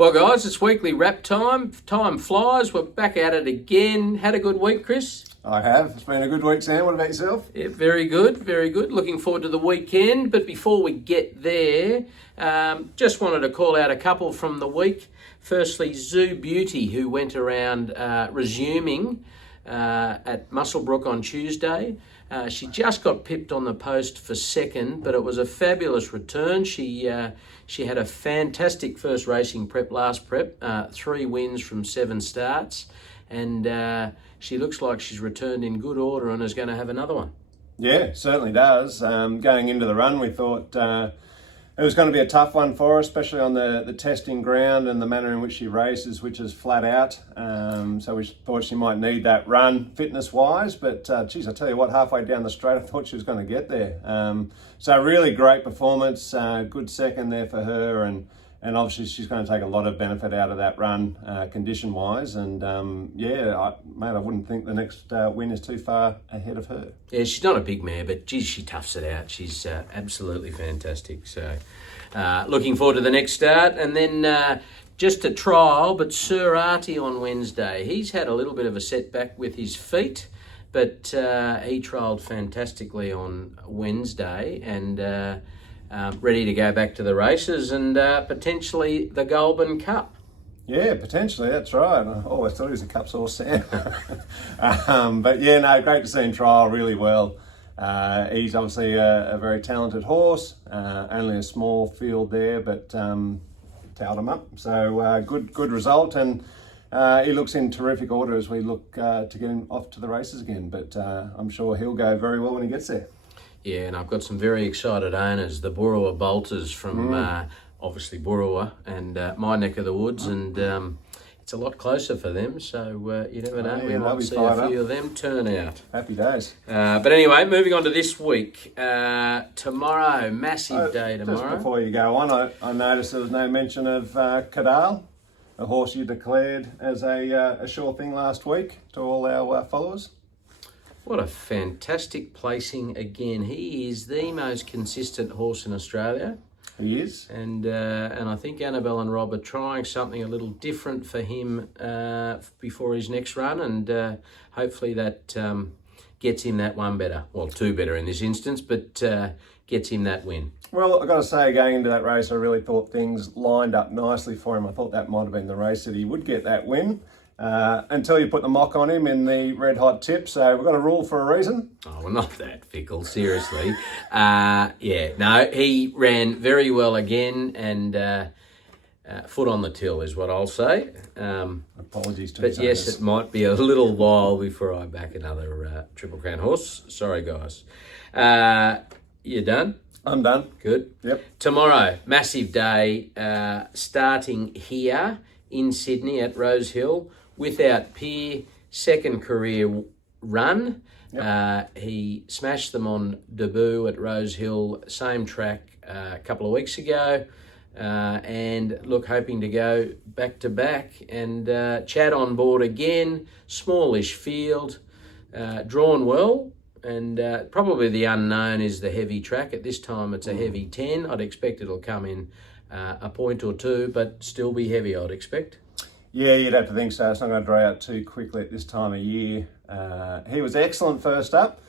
Well, guys, it's weekly wrap time. Time flies. We're back at it again. Had a good week, Chris? I have. It's been a good week, Sam. What about yourself? Yeah, very good, very good. Looking forward to the weekend. But before we get there, just wanted to call out a couple from the week. Firstly, Zoo Beauty, who went around resuming at Muswellbrook on Tuesday. She just got pipped on the post for second, but it was a fabulous return. She had a fantastic first racing prep, last prep, 3 wins from 7 starts, and she looks like she's returned in good order and is going to have another one. Yeah, certainly does. Going into the run, we thought it was going to be a tough one for her, especially on the testing ground and the manner in which she races, which is flat out. So we thought she might need that run fitness-wise, but geez, I tell you what, halfway down the straight, I thought she was going to get there. So really great performance, good second there for her, and obviously she's going to take a lot of benefit out of that run condition-wise. And I wouldn't think the next win is too far ahead of her. Yeah, she's not a big mare, but geez, she toughs it out. She's absolutely fantastic. So looking forward to the next start. And then just a trial, but Sir Artie on Wednesday. He's had a little bit of a setback with his feet, but he trialled fantastically on Wednesday and ready to go back to the races and potentially the Goulburn Cup. Yeah, potentially, that's right. I always thought he was a Cups horse, Sam. But yeah, no, great to see him trial really well. He's obviously a very talented horse, only a small field there, but towed him up. So good result, and he looks in terrific order as we look to get him off to the races again. But I'm sure he'll go very well when he gets there. Yeah, and I've got some very excited owners, the Boorowa Bolters from obviously Boorowa and my neck of the woods, and it's a lot closer for them, so you never know, we might see a few of them turn out. Happy days. But anyway, moving on to this week. Tomorrow, massive day tomorrow. Just before you go on, I noticed there was no mention of Cadal, a horse you declared as a sure thing last week to all our followers. What a fantastic placing again. He is the most consistent horse in Australia. He is. And I think Annabelle and Rob are trying something a little different for him before his next run, and hopefully that gets him that one better. Well, 2 better in this instance, but gets him that win. Well, I've got to say, going into that race, I really thought things lined up nicely for him. I thought that might have been the race that he would get that win. Until you put the mock on him in the red hot tip. So we've got a rule for a reason. Oh, well, not that fickle, seriously. He ran very well again, and foot on the till is what I'll say. Apologies to But yes, it might be a little while before I back another Triple Crown horse. Sorry, guys. You done? I'm done. Good. Yep. Tomorrow, massive day, starting here in Sydney at Rosehill. Without Peer, second career run. Yep. He smashed them on debut at Rosehill, same track a couple of weeks ago. And look, hoping to go back to back. And Chad on board again, smallish field, drawn well. And probably the unknown is the heavy track. At this time, it's a heavy 10. I'd expect it'll come in a point or 2, but still be heavy, I'd expect. Yeah, you'd have to think so. It's not going to dry out too quickly at this time of year. He was excellent first up.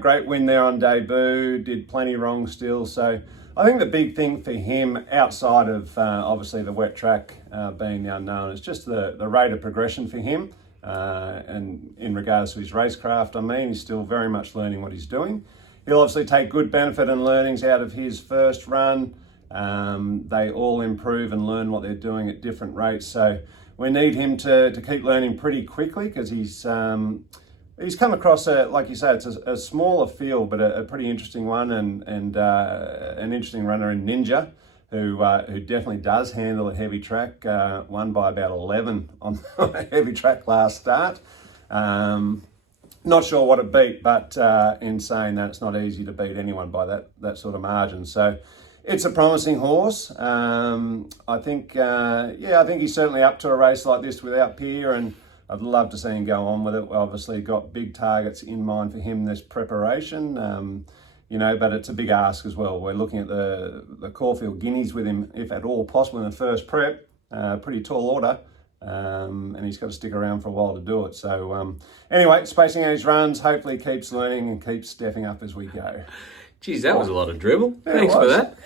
Great win there on debut. Did plenty wrong still. So I think the big thing for him, outside of obviously the wet track being the unknown, is just the rate of progression for him. And in regards to his racecraft, he's still very much learning what he's doing. He'll obviously take good benefit and learnings out of his first run. They all improve and learn what they're doing at different rates. So we need him to keep learning pretty quickly, because he's come across, like you say, it's a smaller field, but a pretty interesting one, and an interesting runner in Ninja, who definitely does handle a heavy track, won by about 11 on a heavy track last start. Not sure what it beat, but in saying that, it's not easy to beat anyone by that sort of margin. So it's a promising horse. I think he's certainly up to a race like this without Peer, and I'd love to see him go on with it. We've obviously got big targets in mind for him this preparation. But it's a big ask as well. We're looking at the Caulfield Guineas with him, if at all possible, in the first prep. pretty tall order. And he's got to stick around for a while to do it. So anyway, spacing out his runs, hopefully keeps learning and keeps stepping up as we go. Geez, that was a lot of dribble. Yeah, Thanks for that.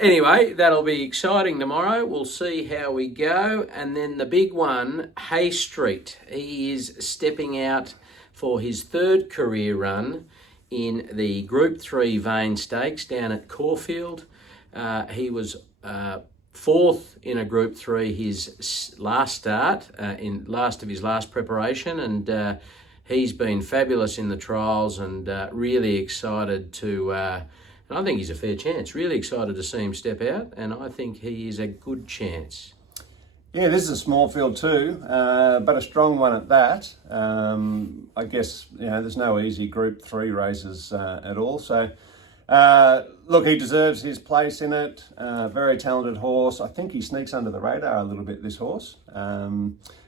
Anyway, that'll be exciting tomorrow. We'll see how we go. And then the big one, Hay Street. He is stepping out for his third career run in the Group 3 Vane Stakes down at Caulfield. He was fourth in a Group 3 his last start, in last of his last preparation, and he's been fabulous in the trials, and really excited to, and I think he's a fair chance, really excited to see him step out, and I think he is a good chance. Yeah, this is a small field too, but a strong one at that. I guess, there's no easy Group 3 races at all, so look, he deserves his place in it. Very talented horse. I think he sneaks under the radar a little bit, this horse.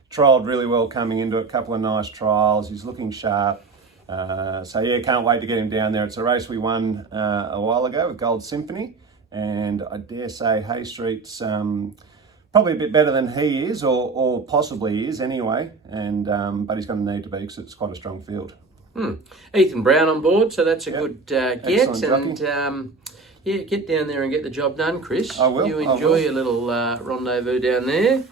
Trialled really well coming into it, a couple of nice trials. He's looking sharp. So yeah, can't wait to get him down there. It's a race we won a while ago with Gold Symphony, and I dare say Hay Street's probably a bit better than he is, or possibly is anyway, and but he's going to need to be because it's quite a strong field. Ethan Brown on board, so that's a good get. Excellent, and yeah, get down there and get the job done, Chris. I will. You enjoy your little rendezvous down there.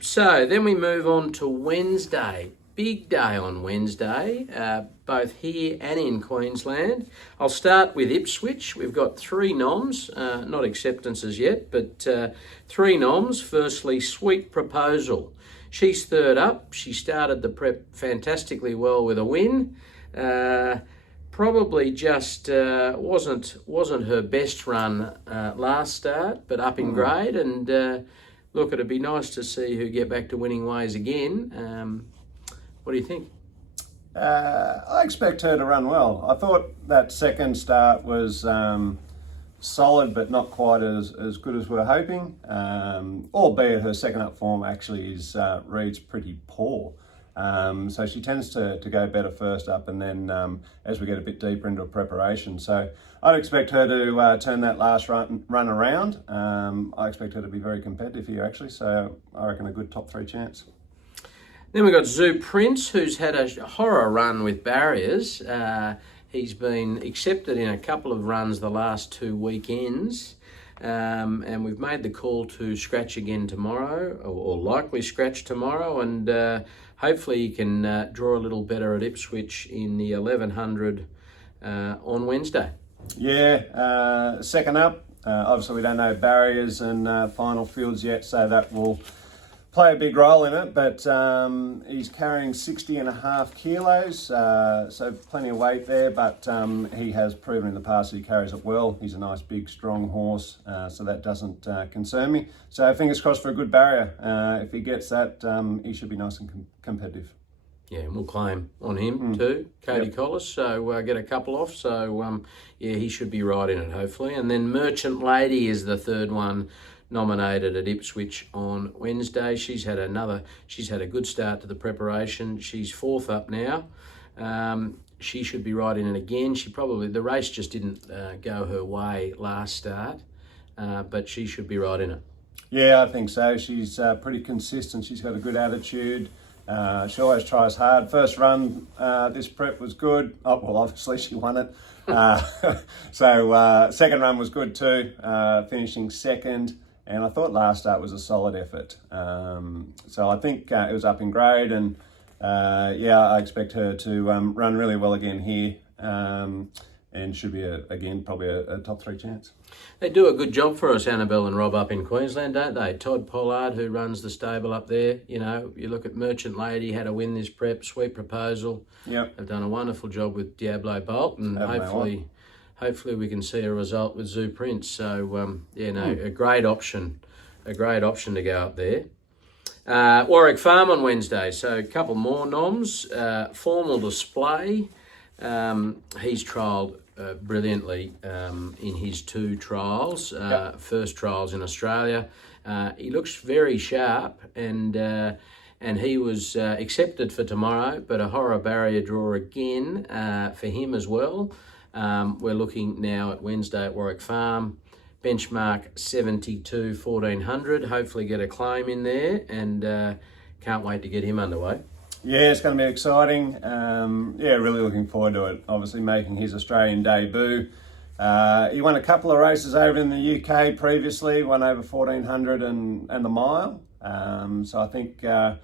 So then we move on to Wednesday. Big day on Wednesday, both here and in Queensland. I'll start with Ipswich. We've got 3 noms, not acceptances yet, but 3 noms. Firstly, Sweet Proposal. She's third up. She started the prep fantastically well with a win. Probably just wasn't her best run last start, but up in grade. And look, it'd be nice to see her get back to winning ways again. What do you think? I expect her to run well. I thought that second start was solid, but not quite as good as we were hoping. Albeit her second up form actually reads pretty poor. So she tends to go better first up, and then as we get a bit deeper into preparation. So I'd expect her to turn that last run around. I expect her to be very competitive here actually. So I reckon a good top 3 chance. Then we've got Zoo Prince, who's had a horror run with barriers. He's been accepted in a couple of runs the last 2 weekends. And we've made the call to scratch again tomorrow, or likely scratch tomorrow. And hopefully he can draw a little better at Ipswich in the 1100 on Wednesday. Yeah, second up. Obviously we don't know barriers and final fields yet, so that will play a big role in it, but he's carrying 60.5 kilos, so plenty of weight there, but he has proven in the past that he carries it well. He's a nice, big, strong horse, so that doesn't concern me. So fingers crossed for a good barrier. If he gets that, he should be nice and competitive. Yeah, and we'll claim on him too, Cody Collis, so get a couple off. So, yeah, he should be right in it, hopefully. And then Merchant Lady is the third one nominated at Ipswich on Wednesday. She's had a good start to the preparation. She's 4th up now. She should be right in it again. The race just didn't go her way last start, but she should be right in it. Yeah, I think so. She's pretty consistent. She's got a good attitude. She always tries hard. First run, this prep was good. Oh, well, obviously she won it. So second run was good too, finishing second. And I thought last start was a solid effort. So I think it was up in grade, and I expect her to run really well again here, and should be, probably a top 3 chance. They do a good job for us, Annabelle and Rob, up in Queensland, don't they? Todd Pollard, who runs the stable up there, you look at Merchant Lady, had a win this prep, Sweet Proposal. Yep. They've done a wonderful job with Diablo Bolt, and hopefully we can see a result with Zoo Prince. So, a great option to go up there. Warwick Farm on Wednesday, so a couple more noms. Formal Display. He's trialled brilliantly in his 2 trials, first trials in Australia. He looks very sharp, and he was accepted for tomorrow, but a horror barrier draw again for him as well. We're looking now at Wednesday at Warwick Farm. benchmark 72 1400. Hopefully get a claim in there, and can't wait to get him underway. Yeah, it's going to be exciting. Really looking forward to it. Obviously making his Australian debut. He won a couple of races over in the UK previously, won over 1400 and the mile. So I think the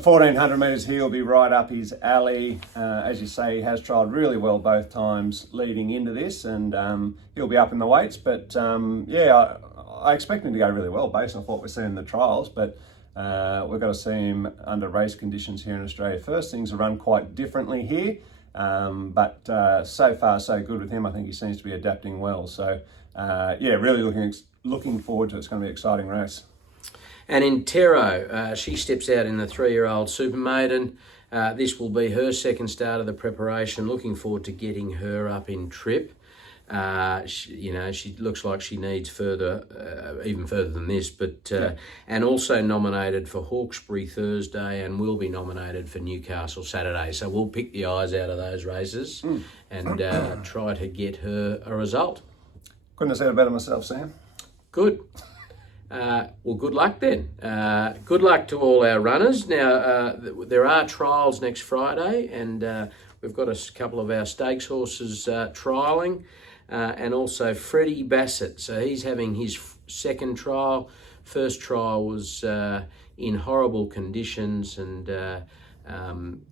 1400 metres he'll be right up his alley. As you say, he has trialled really well both times leading into this, and he'll be up in the weights. But I expect him to go really well based off what we're seeing in the trials. But we've got to see him under race conditions here in Australia first. Things are run quite differently here. But so far so good with him. I think he seems to be adapting well. So really looking forward to it. It's going to be an exciting race. And in Tero, she steps out in the 3-year-old Super Maiden. This will be her second start of the preparation. Looking forward to getting her up in trip. She looks like she needs even further than this, but and also nominated for Hawkesbury Thursday, and will be nominated for Newcastle Saturday. So we'll pick the eyes out of those races and try to get her a result. Couldn't have said it better myself, Sam. Good. Well, good luck then. Good luck to all our runners. Now, there are trials next Friday, and we've got a couple of our stakes horses trialling, and also Freddie Bassett. So he's having his second trial. First trial was in horrible conditions, and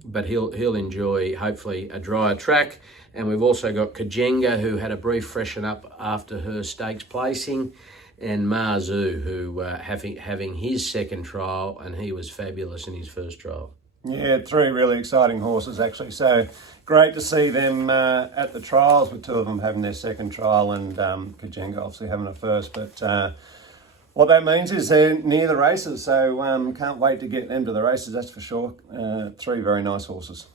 but he'll enjoy, hopefully, a drier track. And we've also got Kajenga, who had a brief freshen up after her stakes placing, and Marzu, who having his second trial, and he was fabulous in his first trial. Yeah, 3 really exciting horses actually. So great to see them at the trials, with 2 of them having their second trial, and Kajenga obviously having a first. But what that means is they're near the races, so can't wait to get them to the races, that's for sure. 3 very nice horses.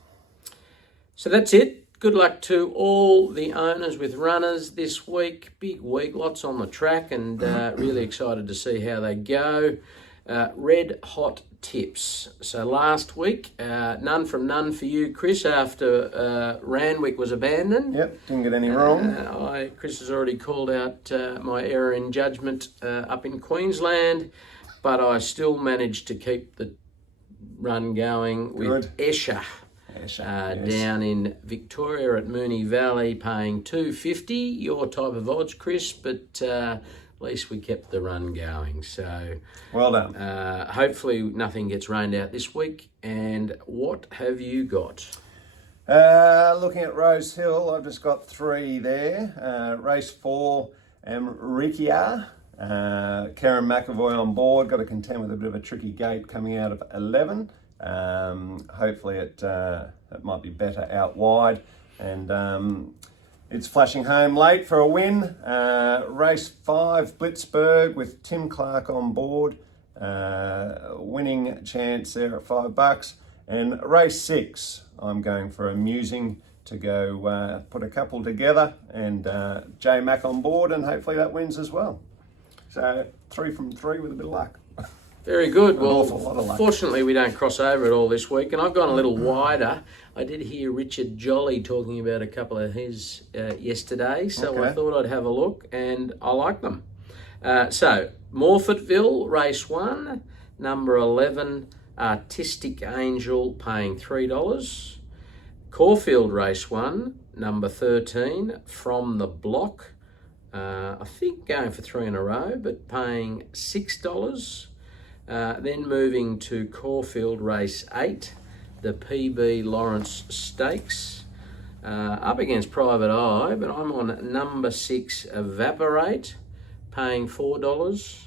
So that's it. Good luck to all the owners with runners this week. Big week, lots on the track, and really excited to see how they go. Red hot tips. So last week, none from none for you, Chris, after Randwick was abandoned. Yep, didn't get any wrong. Chris has already called out my error in judgment up in Queensland, but I still managed to keep the run going with Escher. Yes. Down in Victoria at Moonee Valley, paying $2.50, your type of odds, Chris, but at least we kept the run going. So well done. Hopefully nothing gets rained out this week. And what have you got? Looking at Rose Hill, I've just got 3 there. Race 4, Amrikia. Karen McAvoy on board, got to contend with a bit of a tricky gate coming out of 11. Hopefully it might be better out wide, and it's flashing home late for a win. Race 5, Blitzburg, with Tim Clark on board, winning chance there at $5. And race 6, I'm going for Amusing to go put a couple together, and J Mac on board, and hopefully that wins as well. So 3 from 3 with a bit of luck. Very good. Well, fortunately, we don't cross over at all this week, and I've gone a little wider. I did hear Richard Jolly talking about a couple of his yesterday, so I thought I'd have a look, and I like them. So, Morfettville, race 1, number 11, Artistic Angel, paying $3. Caulfield, race 1, number 13, From the Block, I think going for 3 in a row, but paying $6. Then moving to Caulfield race 8, the PB Lawrence Stakes, up against Private Eye, but I'm on number 6, Evaporate, paying $4.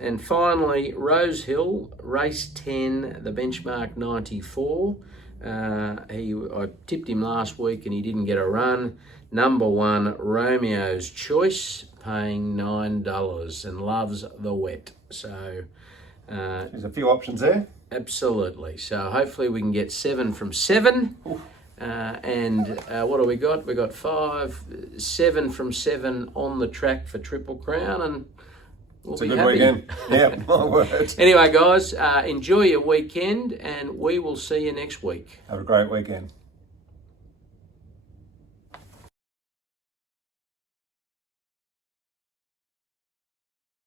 And finally, Rose Hill, race 10, the benchmark 94. I tipped him last week and he didn't get a run. Number 1, Romeo's Choice, paying $9, and loves the wet. So there's a few options there. Absolutely. So hopefully we can get 7 from 7. And what do we got? We got 7 from 7 on the track for Triple Crown, and we'll be happy. It's a good weekend. Yeah, my word. Anyway, guys, enjoy your weekend, and we will see you next week. Have a great weekend.